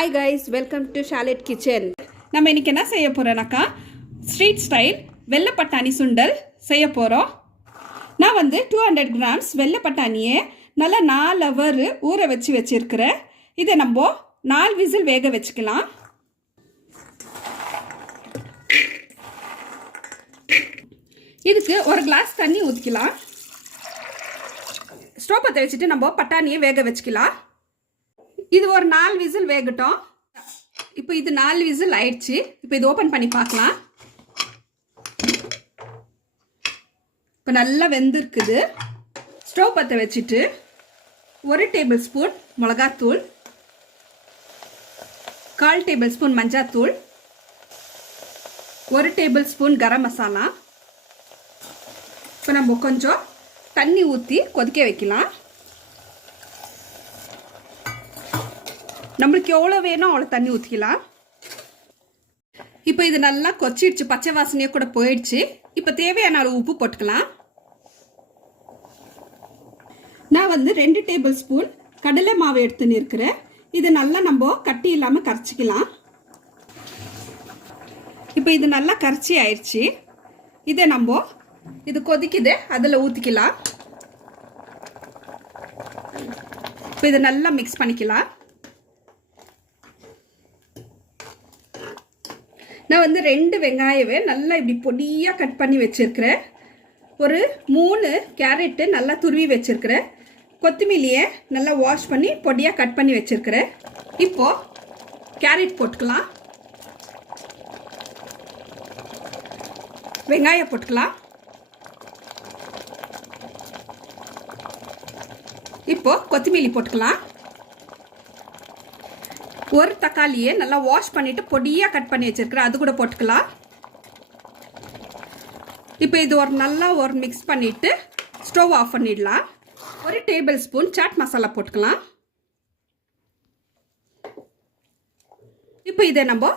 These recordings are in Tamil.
Hi guys, welcome to shallot kitchen. நம்ம இன்றைக்கி என்ன செய்ய போகிறோன்னாக்கா ஸ்ட்ரீட் ஸ்டைல் வெள்ளை பட்டாணி சுண்டல் செய்ய போகிறோம். நான் 200 கிராம்ஸ் வெள்ளை பட்டாணியை நல்லா 4 ஹவர் ஊற வச்சுருக்கிறேன். இதை நம்ம 4 விசில் வேக வச்சுக்கலாம். இதுக்கு ஒரு கிளாஸ் தண்ணி ஊற்றிக்கலாம். ஸ்டவ் பற்ற வச்சுட்டு நம்ம பட்டாணியை வேக வச்சுக்கலாம். இது ஒரு 4 விசில் வேகட்டும். இப்போ இது 4 விசில் ஆயிடுச்சு. இப்போ இது ஓப்பன் பண்ணி பார்க்கலாம். இப்போ நல்லா வெந்திருக்குது. ஸ்டவ் பற்ற வச்சுட்டு 1 டேபிள் ஸ்பூன் மிளகாத்தூள், 1/4 table spoon மஞ்சாத்தூள், 1 table spoon garam masala. இப்போ நம்ம கொஞ்சம் தண்ணி ஊற்றி கொதிக்க வைக்கலாம். நம்மளுக்கு எவ்வளோ வேணும் அவ்வளோ தண்ணி ஊற்றிக்கலாம். இப்போ இது நல்லா கொச்சிடுச்சு, பச்சை வாசனையே கூட போயிடுச்சு. இப்போ தேவையான அளவு உப்பு போட்டுக்கலாம். நான் 2 டேபிள் ஸ்பூன் கடலை மாவு எடுத்துன்னு இருக்கிறேன். இது நல்லா நம்ம கட்டி இல்லாமல் கரைச்சிக்கலாம். இப்போ இது நல்லா கரைச்சி ஆயிடுச்சு. இதை நம்ம இது கொதிக்குது, அதில் ஊற்றிக்கலாம். இப்போ இதை நல்லா மிக்ஸ் பண்ணிக்கலாம். நான் 2 வெங்காயவை நல்லா இப்படி பொடியாக கட் பண்ணி வச்சுருக்கிறேன். ஒரு 3 கேரட்டு நல்லா துருவி வச்சுருக்கிறேன். கொத்தமல்லியை நல்லா வாஷ் பண்ணி பொடியாக கட் பண்ணி வச்சுருக்கிறேன். இப்போது கேரட் போட்டுக்கலாம், வெங்காயம் போட்டுக்கலாம். இப்போது கொத்தமல்லி போட்டுக்கலாம். ஒரு தக்காளியை நல்லா வாஷ் பண்ணிவிட்டு பொடியாக கட் பண்ணி வச்சுருக்கிறேன், அது கூட போட்டுக்கலாம். இப்போ இது நல்லா மிக்ஸ் பண்ணிவிட்டு ஸ்டவ் ஆஃப் பண்ணிடலாம். 1 டேபிள் ஸ்பூன் சாட் மசாலா போட்டுக்கலாம். இப்போ இதை நம்ம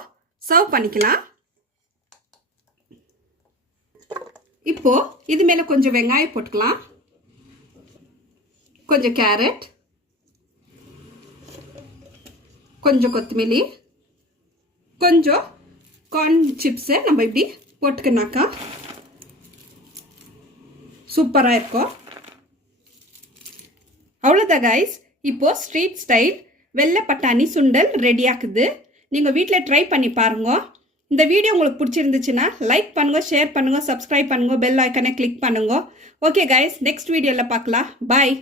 சர்வ் பண்ணிக்கலாம். இப்போது இது மேலே கொஞ்சம் வெங்காயம் போட்டுக்கலாம், கொஞ்சம் கேரட், கொஞ்சம் கொத்தமல்லி, கொஞ்சம் கார்ன் சிப்ஸை நம்ம இப்படி போட்டுக்கனாக்கா சூப்பராக இருக்கும். அவ்வளோதான் கைஸ். இப்போது ஸ்ட்ரீட் ஸ்டைல் வெள்ளை பட்டாணி சுண்டல் ரெடி ஆகுது. நீங்கள் வீட்டில் ட்ரை பண்ணி பாருங்க. இந்த வீடியோ உங்களுக்கு பிடிச்சிருந்துச்சுன்னா லைக் பண்ணுங்கள், ஷேர் பண்ணுங்கள், சப்ஸ்கிரைப் பண்ணுங்கள், பெல் ஐக்கனை கிளிக் பண்ணுங்கள். ஓகே கைஸ், நெக்ஸ்ட் வீடியோவில் பார்க்கலாம். பாய்.